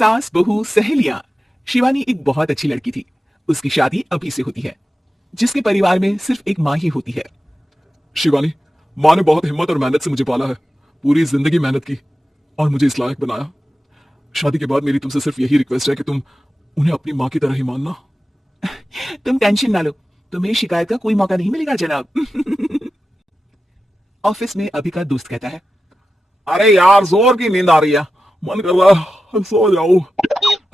सास बहू सहेलियां। शिवानी एक बहुत अच्छी लड़की थी। उसकी शादी अभी से होती है, जिसके परिवार में सिर्फ एक माँ ही होती है। शिवानी, माँ ने बहुत हिम्मत और मेहनत से मुझे पाला है। पूरी जिंदगी मेहनत की और मुझे इस लायक बनाया। शादी के बाद मेरी तुमसे सिर्फ यही रिक्वेस्ट है कि तुम उन्हें अपनी माँ की तरह ही मानना। तुम टेंशन ना लो, तुम्हें शिकायत का कोई मौका नहीं मिलेगा जनाब। ऑफिस में अभी का दोस्त कहता है, अरे यार, जोर की नींद आ रही है, मन कर रहा है सो जाऊं।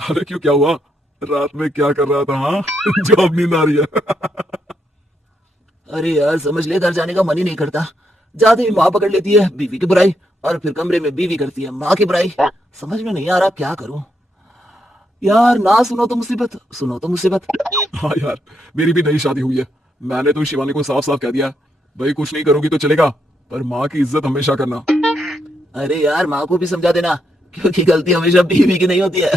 अरे क्यों, क्या हुआ? रात में क्या कर रहा था? हाँ जो अब नींद आ रही है। अरे यार, समझ ले, घर जाने का मन ही नहीं करता। जाते ही माँ पकड़ लेती है बीवी की बुराई, और फिर कमरे में बीवी करती है माँ की बुराई। समझ में नहीं आ रहा क्या करूं यार। ना सुनो तो मुसीबत, सुनो तो मुसीबत। हाँ यार, मेरी भी नई शादी हुई है। मैंने तो शिवानी को साफ साफ कह दिया, भाई कुछ नहीं करोगी तो चलेगा, पर माँ की इज्जत हमेशा करना। अरे यार, माँ को भी समझा देना, क्योंकि गलती हमेशा बीवी की नहीं होती है।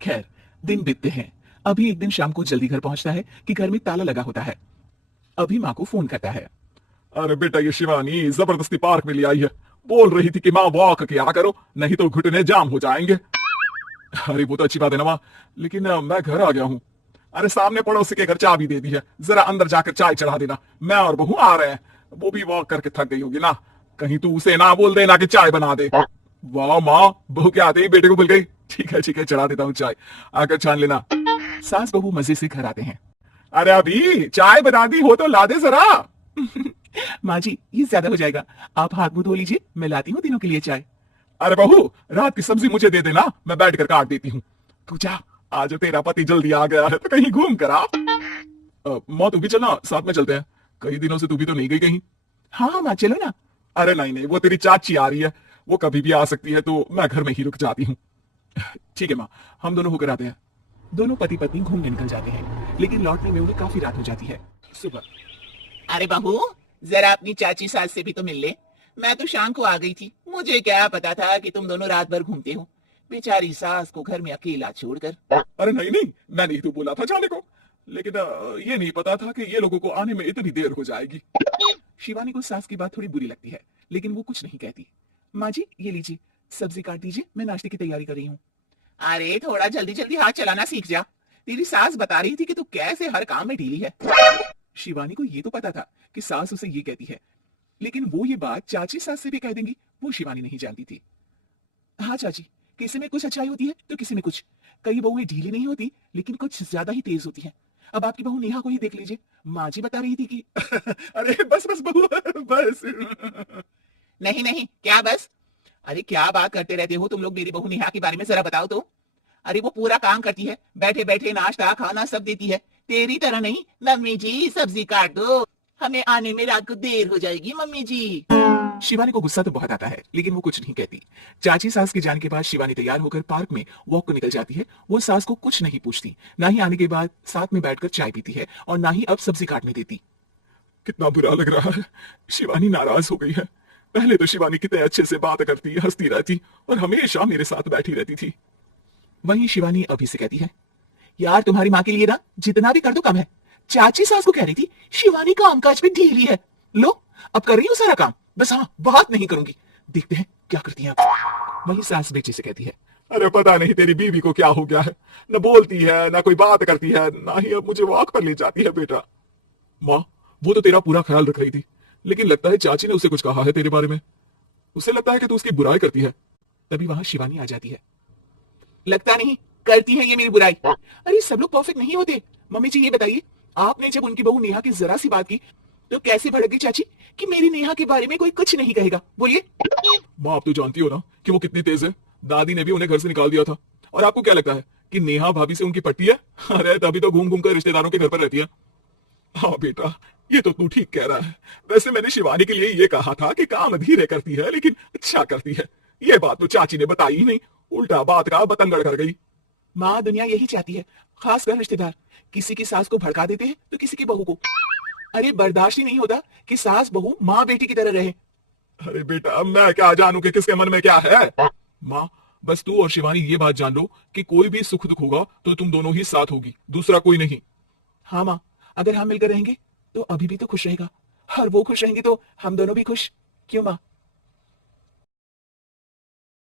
खैर दिन बीतते हैं। अभी एक दिन शाम को जल्दी घर पहुंचता है कि घर में ताला लगा होता है। अभी माँ को फोन करता है। अरे बेटा, ये शिवानी जबरदस्ती पार्क में ले आई है। बोल रही थी कि माँ वॉक किया करो, नहीं तो घुटने जाम हो जाएंगे। अरे वो तो अच्छी बात है ना माँ, लेकिन मैं घर आ गया हूँ। अरे सामने पड़ोसी के घर चाबी दे दी है, जरा अंदर जाकर चाय चढ़ा देना। मैं और बहू आ रहे हैं, वो भी वॉक करके थक गई होगी ना। कहीं तू उसे ना बोल देना कि चाय बना दे। वाह माँ, बहू के आते ही बेटे को भूल गई। ठीक है चढ़ा देता हूँ चाय, आकर छान लेना। सास बहू मजे से घर आते हैं। अरे अभी चाय बना दी हो तो ला दे जरा। माँ जी ये ज्यादा हो जाएगा, आप हाथ मुंह धो लीजिए, मैं लाती हूँ तीनों के लिए चाय। अरे बहू, रात की सब्जी मुझे दे देना, मैं बैठ कर काट देती हूँ। तू जा, आज तेरा पति जल्दी आ गया है तो कहीं घूम कर आ। माँ तू भी चलना, साथ में चलते हैं। कई दिनों से तू भी तो नहीं गई कहीं। हाँ माँ चलो ना। अरे नहीं, वो तेरी चाची आ रही है, वो कभी भी आ सकती है, तो मैं घर में ही रुक जाती हूँ। ठीक है माँ, हम दोनों होकर आते हैं। दोनों पति पत्नी घूमने निकल जाते हैं, लेकिन लौटने में उन्हें काफी रात हो जाती है। सुबह, अरे बहू, जरा अपनी चाची सास से भी तो मिल ले। मैं तो शाम को आ गई थी, मुझे क्या पता था कि तुम दोनों रात भर घूमते हो। बेचारी सास को घर में अकेला छोड़कर। अरे नहीं, मैंने ही तो बोला था जाने को, लेकिन ये नहीं पता था कि ये लोगों को आने में इतनी देर हो जाएगी। शिवानी को सास की बात थोड़ी बुरी लगती है, लेकिन वो कुछ नहीं कहती। माँ जी ये लीजिए, सब्जी काट दीजिए, मैं नाश्ते की तैयारी कर रही हूँ। अरे थोड़ा जल्दी जल्दी हाथ चलाना सीख जा। तेरी सास बता रही थी कि तू कैसे हर काम में ढीली है। शिवानी को ये तो पता था कि सास उसे ये कहती है, लेकिन वो ये बात चाची सास से भी कह देंगी, वो शिवानी नहीं जानती थी। हाँ चाची, किसी में कुछ अच्छाई होती है तो किसी में कुछ। कई बहुएं ढीली नहीं होती, लेकिन कुछ ज्यादा ही तेज होती हैं। अब आपकी बहू नेहा को ही देख लीजिए, माँ जी बता रही थी कि अरे बस बहू, बस। नहीं नहीं, क्या बस? अरे क्या बात करते रहते हो तुम लोग मेरी बहू नेहा के बारे में, जरा बताओ तो। अरे वो पूरा काम करती है, बैठे बैठे नाश्ता खाना सब देती है। तेरी तरह नहीं, मम्मी जी सब्जी काट दो, हमें आने में रात को देर हो जाएगी मम्मी जी। शिवानी को गुस्सा तो बहुत आता है, लेकिन वो कुछ नहीं कहती। चाची सास के जाने के बाद शिवानी तैयार होकर पार्क में वॉक को निकल जाती है। वो सास को कुछ नहीं पूछती, ना ही आने के बाद साथ में बैठकर चाय पीती है, और ना ही अब सब्जी काटने देती। कितना बुरा लग रहा है, शिवानी नाराज हो गई है। पहले तो शिवानी कितने अच्छे से बात करती, हंसती रहती और हमेशा मेरे साथ बैठी रहती थी। वहीं शिवानी अभी से कहती है, यार तुम्हारी माँ के लिए ना जितना भी कर दो कम है। चाची सास को कह रही थी शिवानी कामकाज में ढीली है, लो अब कर रही हूँ सारा काम, बस हाँ बात नहीं करूंगी, देखते हैं क्या करती है आप। वहीं सास बेटे से कहती है, अरे पता नहीं तेरी बीवी को क्या हो गया है, न बोलती है न कोई बात करती है, ना ही अब मुझे वॉक पर ले जाती है। बेटा, माँ वो तो तेरा पूरा ख्याल रख रही थी, लेकिन लगता है चाची ने उसे कुछ कहा है तेरे बारे में। उसे लगता है कि तू उसकी बुराई करती है। तभी वहां शिवानी आ जाती है। लगता नहीं, करती है ये मेरी बुराई। अरे सब लोग परफेक्ट नहीं होते। मम्मी जी ये बताइए, आपने जब उनकी बहू नेहा की जरा सी बात की तो कैसे भड़क गई चाची कि मेरी नेहा के बारे में कोई कुछ नहीं कहेगा, बोलिए। माँ आप तो जानती हो ना कि वो कितनी तेज है। दादी ने भी उन्हें घर से निकाल दिया था, और आपको क्या लगता है कि नेहा भाभी से उनकी पट्टी है? अरे तभी तो घूम घूम कर रिश्तेदारों के घर पर रहती है। हाँ बेटा, ये तो तू ठीक कह रहा है। वैसे मैंने शिवानी के लिए ये कहा था कि काम धीरे करती है लेकिन अच्छा करती है। ये बात तो चाची ने बताई ही नहीं, उल्टा बात का बतंगड़ कर गई। माँ दुनिया यही चाहती है, खासकर रिश्तेदार, किसी की सास को भड़का देते हैं तो किसी की बहू को। अरे बर्दाश्त ही नहीं होता कि सास बहू माँ बेटी की तरह रहे। अरे बेटा, मैं क्या जानू कि किसके मन में क्या है। माँ बस तू और शिवानी ये बात जान लो कि कोई भी सुख दुख होगा तो तुम दोनों ही साथ होगी, दूसरा कोई नहीं। हाँ माँ, अगर हम मिलकर रहेंगे तो अभी भी तो खुश रहेगा, और वो खुश रहेंगे तो हम दोनों भी खुश। क्यों माँ?